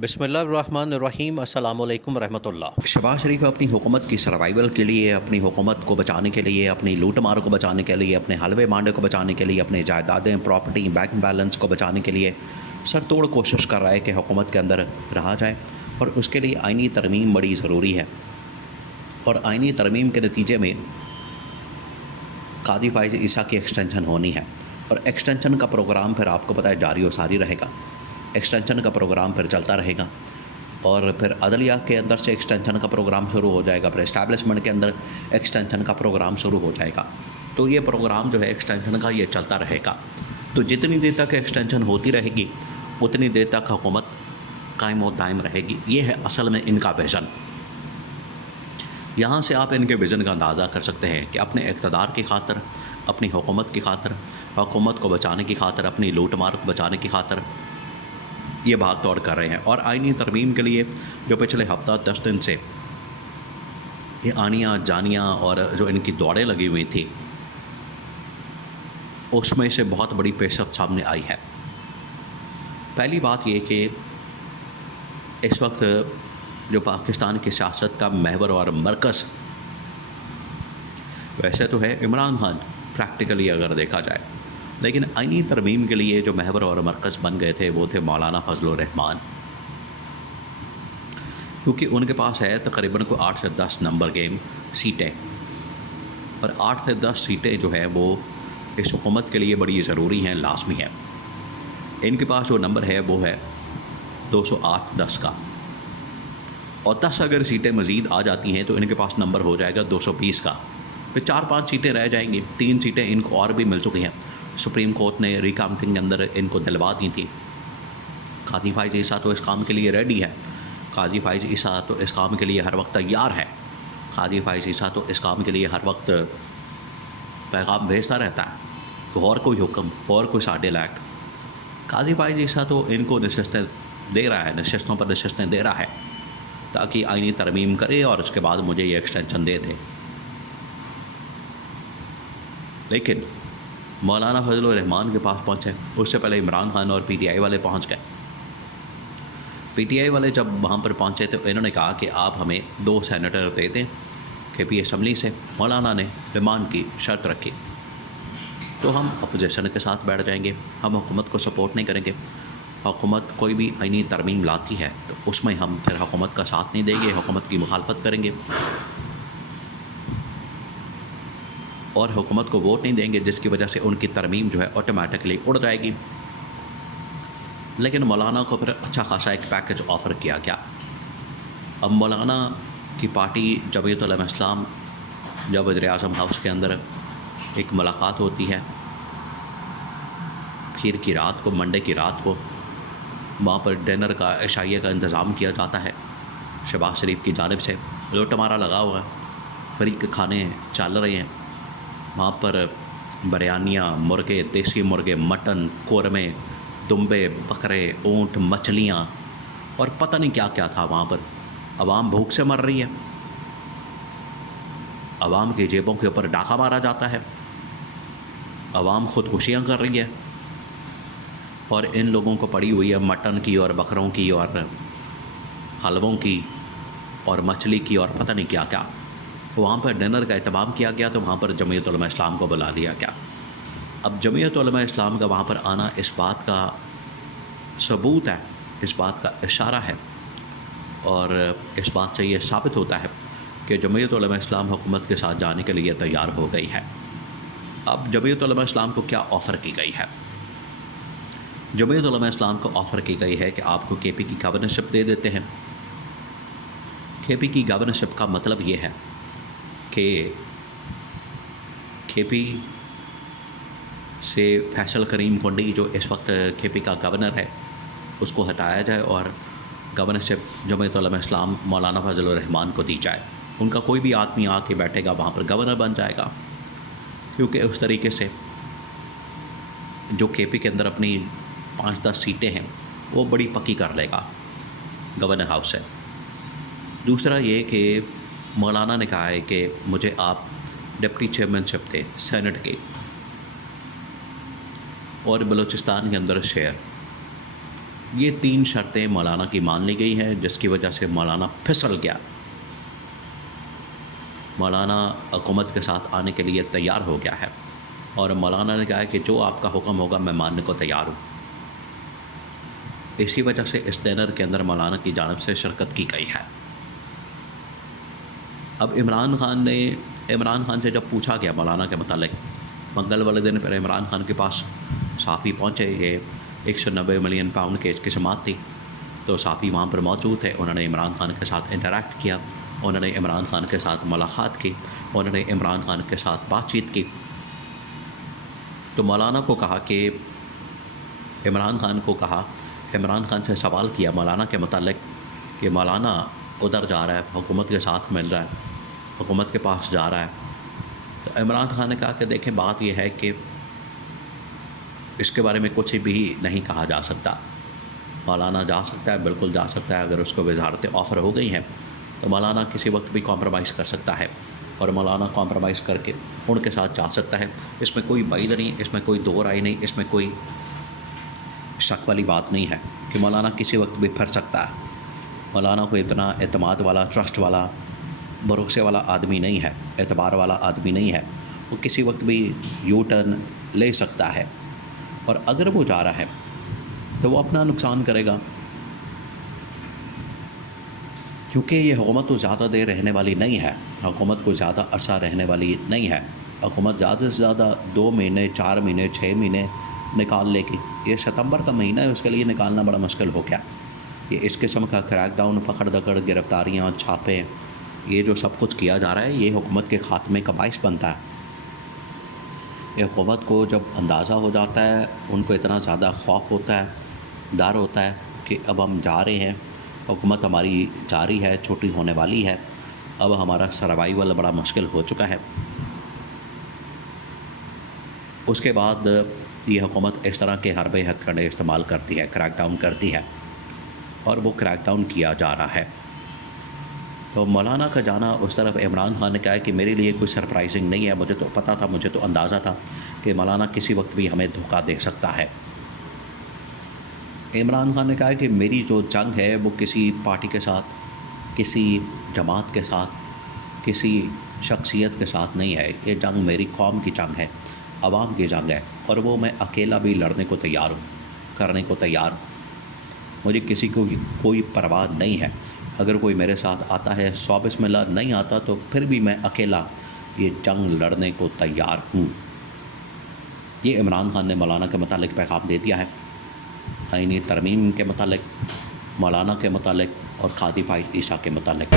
بسم اللہ الرحمن الرحیم السلام علیکم ورحمۃ اللہ۔ شہباز شریف اپنی حکومت کی سروائیول کے لیے، اپنی حکومت کو بچانے کے لیے، اپنی لوٹ مار کو بچانے کے لیے، اپنے حلوے مانڈے کو بچانے کے لیے، اپنے جائیدادیں، پراپرٹی، بینک بیلنس کو بچانے کے لیے سر توڑ کوشش کر رہا ہے کہ حکومت کے اندر رہا جائے، اور اس کے لیے آئینی ترمیم بڑی ضروری ہے۔ اور آئینی ترمیم کے نتیجے میں قاضی فائز عیسیٰ کی ایکسٹینشن ہونی ہے، اور ایکسٹینشن کا پروگرام پھر آپ کو پتہ ہے جاری و ساری رہے گا۔ ایکسٹینشن کا پروگرام پھر چلتا رہے گا، اور پھر عدلیہ کے اندر سے ایکسٹینشن کا پروگرام شروع ہو جائے گا، پھر اسٹیبلشمنٹ کے اندر ایکسٹینشن کا پروگرام شروع ہو جائے گا۔ تو یہ پروگرام جو ہے ایکسٹینشن کا یہ چلتا رہے گا۔ تو جتنی دیر تک ایکسٹینشن ہوتی رہے گی اتنی دیر تک حکومت قائم و دائم رہے گی۔ یہ ہے اصل میں ان کا ویژن۔ یہاں سے آپ ان کے ویژن کا اندازہ کر سکتے ہیں کہ اپنے اقتدار کی خاطر، اپنی حکومت کی خاطر، حکومت کو بچانے کی خاطر، اپنی لوٹ مار کو بچانے کی خاطر یہ بھاگ دوڑ کر رہے ہیں۔ اور آئینی ترمیم کے لیے جو پچھلے ہفتہ 10 دن سے یہ آنیاں جانیاں اور جو ان کی دوڑیں لگی ہوئی تھی، اس میں سے بہت بڑی پیش رفت سامنے آئی ہے۔ پہلی بات یہ کہ اس وقت جو پاکستان کی سیاست کا محور اور مرکز ویسے تو ہے عمران خان، پریکٹیکلی اگر دیکھا جائے، لیکن آئینی ترمیم کے لیے جو محور اور مرکز بن گئے تھے وہ تھے مولانا فضل الرحمان، کیونکہ ان کے پاس ہے تقریباً کوئی 8 سے 10 نمبر گیم سیٹیں، اور 8 سے 10 سیٹیں جو ہیں وہ اس حکومت کے لیے بڑی ضروری ہیں، لازمی ہیں۔ ان کے پاس جو نمبر ہے وہ ہے 208-10 کا، اور 10 اگر سیٹیں مزید آ جاتی ہیں تو ان کے پاس نمبر ہو جائے گا 220 کا۔ پھر 4-5 سیٹیں رہ جائیں گی، 3 سیٹیں ان کو اور بھی مل چکی ہیں۔ سپریم کورٹ نے ریکاؤنٹنگ کے اندر ان کو دلوا دی تھی۔ قاضی فائز عیسیٰ تو اس کام کے لیے ریڈی ہے، قاضی فائز عیسیٰ تو اس کام کے لیے ہر وقت تیار ہے، قاضی فائز عیسیٰ تو اس کام کے لیے ہر وقت پیغام بھیجتا رہتا ہے، اور کوئی حکم اور کوئی ساڈے لائق۔ قاضی فائز عیسیٰ تو ان کو نشستیں دے رہا ہے، نشستوں پر نشستیں دے رہا ہے تاکہ آئینی ترمیم کرے اور اس کے بعد مجھے یہ ایکسٹینشن دے دے۔ لیکن مولانا فضل الرحمان کے پاس پہنچے، اس سے پہلے عمران خان اور پی ٹی آئی والے پہنچ گئے۔ پی ٹی آئی والے جب وہاں پر پہنچے تو انہوں نے کہا کہ آپ ہمیں 2 سینیٹر دے دیں کے پی اسمبلی سے۔ مولانا نے ڈیمانڈ کی، شرط رکھی، تو ہم اپوزیشن کے ساتھ بیٹھ جائیں گے، ہم حکومت کو سپورٹ نہیں کریں گے۔ حکومت کوئی بھی آئینی ترمیم لاتی ہے تو اس میں ہم پھر حکومت کا ساتھ نہیں دیں گے، حکومت کی مخالفت کریں گے، اور حکومت کو ووٹ نہیں دیں گے، جس کی وجہ سے ان کی ترمیم جو ہے آٹومیٹکلی اڑ جائے گی۔ لیکن مولانا کو پھر اچھا خاصا ایک پیکج آفر کیا گیا۔ اب مولانا کی پارٹی جمعیت علماء اسلام جب وزیر اعظم ہاؤس کے اندر ایک ملاقات ہوتی ہے، پھر کی رات کو، منڈے کی رات کو، وہاں پر ڈنر کا، عشائیہ کا انتظام کیا جاتا ہے شہباز شریف کی جانب سے۔ لوٹ مارا لگا ہوا ہے، فریق کھانے چل رہے ہیں وہاں پر، بریانیاں، مرغے، دیسی مرغے، مٹن، قورمے، دمبے، بکرے، اونٹ، مچھلیاں، اور پتہ نہیں کیا کیا تھا وہاں پر۔ عوام بھوک سے مر رہی ہے، عوام کی جیبوں کے اوپر ڈاکہ مارا جاتا ہے، عوام خودکشیاں کر رہی ہے، اور ان لوگوں کو پڑی ہوئی ہے مٹن کی اور بکروں کی اور حلووں کی اور مچھلی کی اور پتہ نہیں کیا کیا۔ وہاں پر ڈنر کا اہتمام کیا گیا تو وہاں پر جمعیت علماء اسلام کو بلا لیا گیا۔ اب جمعیت علماء اسلام کا وہاں پر آنا اس بات کا ثبوت ہے، اس بات کا اشارہ ہے، اور اس بات سے یہ ثابت ہوتا ہے کہ جمعیت علماء اسلام حکومت کے ساتھ جانے کے لیے تیار ہو گئی ہے۔ اب جمعیت علماء اسلام کو کیا آفر کی گئی ہے؟ جمعیت علماء اسلام کو آفر کی گئی ہے کہ آپ کو کے پی کی گورنرشپ دے دیتے ہیں۔ کے پی کی گورنرشپ کا مطلب یہ ہے کہ کے پی سے فیصل کریم کنڈی جو اس وقت کے پی کا گورنر ہے اس کو ہٹایا جائے، اور گورنرشپ جمعیت علماء اسلام مولانا فضل الرحمان کو دی جائے۔ ان کا کوئی بھی آدمی آ کے بیٹھے گا وہاں پر گورنر بن جائے گا، کیونکہ اس طریقے سے جو کے پی کے اندر اپنی 5-10 سیٹیں ہیں وہ بڑی پکی کر لے گا گورنر ہاؤس سے۔ دوسرا یہ کہ مولانا نے کہا ہے کہ مجھے آپ ڈپٹی چیئرمین شپ دیں سینٹ کے، اور بلوچستان کے اندر شیئر، یہ 3 شرطیں مولانا کی مان لی گئی ہیں، جس کی وجہ سے مولانا پھسل گیا۔ مولانا حکومت کے ساتھ آنے کے لیے تیار ہو گیا ہے، اور مولانا نے کہا ہے کہ جو آپ کا حکم ہوگا میں ماننے کو تیار ہوں۔ اسی وجہ سے اس ڈنر کے اندر مولانا کی جانب سے شرکت کی گئی ہے۔ اب عمران خان سے جب پوچھا گیا مولانا کے متعلق، منگل والے دن پر عمران خان کے پاس صحافی پہنچے، یہ 190 ملین پاؤنڈ کی کی سماعت تھی، تو صحافی وہاں پر موجود تھے۔ انہوں نے عمران خان کے ساتھ انٹریکٹ کیا، انہوں نے عمران خان کے ساتھ ملاقات کی، انہوں نے عمران خان کے ساتھ بات چیت کی۔ تو مولانا کو کہا کہ عمران خان سے سوال کیا مولانا کے متعلق کہ مولانا ادھر جا رہا ہے، حکومت کے ساتھ مل رہا ہے، حکومت کے پاس جا رہا ہے۔ تو عمران خان نے کہا کہ دیکھیں بات یہ ہے کہ اس کے بارے میں کچھ بھی نہیں کہا جا سکتا۔ مولانا جا سکتا ہے، بالکل جا سکتا ہے، اگر اس کو وزارتیں آفر ہو گئی ہیں تو مولانا کسی وقت بھی کمپرومائز کر سکتا ہے، اور مولانا کمپرومائز کر کے ان کے ساتھ جا سکتا ہے۔ اس میں کوئی بعید نہیں، اس میں کوئی دو رائے نہیں، اس میں کوئی شک والی بات نہیں ہے کہ مولانا کسی وقت بھی پھر سکتا ہے۔ مولانا کوئی اتنا اعتماد والا، ٹرسٹ والا، بھروسے والا آدمی نہیں ہے، اعتبار والا آدمی نہیں ہے، وہ کسی وقت بھی یو ٹرن لے سکتا ہے، اور اگر وہ جا رہا ہے تو وہ اپنا نقصان کرے گا، کیونکہ یہ حکومت تو زیادہ دیر رہنے والی نہیں ہے، حکومت کو زیادہ عرصہ رہنے والی نہیں ہے۔ حکومت زیادہ سے زیادہ 2 مہینے، 4 مہینے، 6 مہینے نکال لے گی۔ یہ ستمبر کا مہینہ ہے، اس کے لیے نکالنا بڑا مشکل ہو گیا۔ یہ اس قسم کا کریک ڈاؤن، پکڑ دکڑ، گرفتاریاں، چھاپے، یہ جو سب کچھ کیا جا رہا ہے، یہ حکومت کے خاتمے کا باعث بنتا ہے۔ یہ حکومت کو جب اندازہ ہو جاتا ہے، ان کو اتنا زیادہ خوف ہوتا ہے، ڈر ہوتا ہے کہ اب ہم جا رہے ہیں، حکومت ہماری جاری ہے، چھوٹی ہونے والی ہے، اب ہمارا سروائیول بڑا مشکل ہو چکا ہے۔ اس کے بعد یہ حکومت اس طرح کے حربے ہتھ کنڈے استعمال کرتی ہے، کریک ڈاؤن کرتی ہے، اور وہ کریک ڈاؤن کیا جا رہا ہے۔ تو مولانا کا جانا اس طرف، عمران خان نے کہا ہے کہ میرے لیے کوئی سرپرائزنگ نہیں ہے، مجھے تو پتہ تھا، مجھے تو اندازہ تھا کہ مولانا کسی وقت بھی ہمیں دھوکہ دے سکتا ہے۔ عمران خان نے کہا کہ میری جو جنگ ہے وہ کسی پارٹی کے ساتھ، کسی جماعت کے ساتھ، کسی شخصیت کے ساتھ نہیں ہے، یہ جنگ میری قوم کی جنگ ہے، عوام کی جنگ ہے، اور وہ میں اکیلا بھی لڑنے کو تیار ہوں، کرنے کو تیار ہوں۔ مجھے کسی کو کوئی پرواہ نہیں ہے، اگر کوئی میرے ساتھ آتا ہے 100 بسم اللہ، نہیں آتا تو پھر بھی میں اکیلا یہ جنگ لڑنے کو تیار ہوں۔ یہ عمران خان نے مولانا کے متعلق پیغام دے دیا ہے، آئینی ترمیم کے متعلق، مولانا کے متعلق، اور قاضی فائز عیسیٰ کے متعلق۔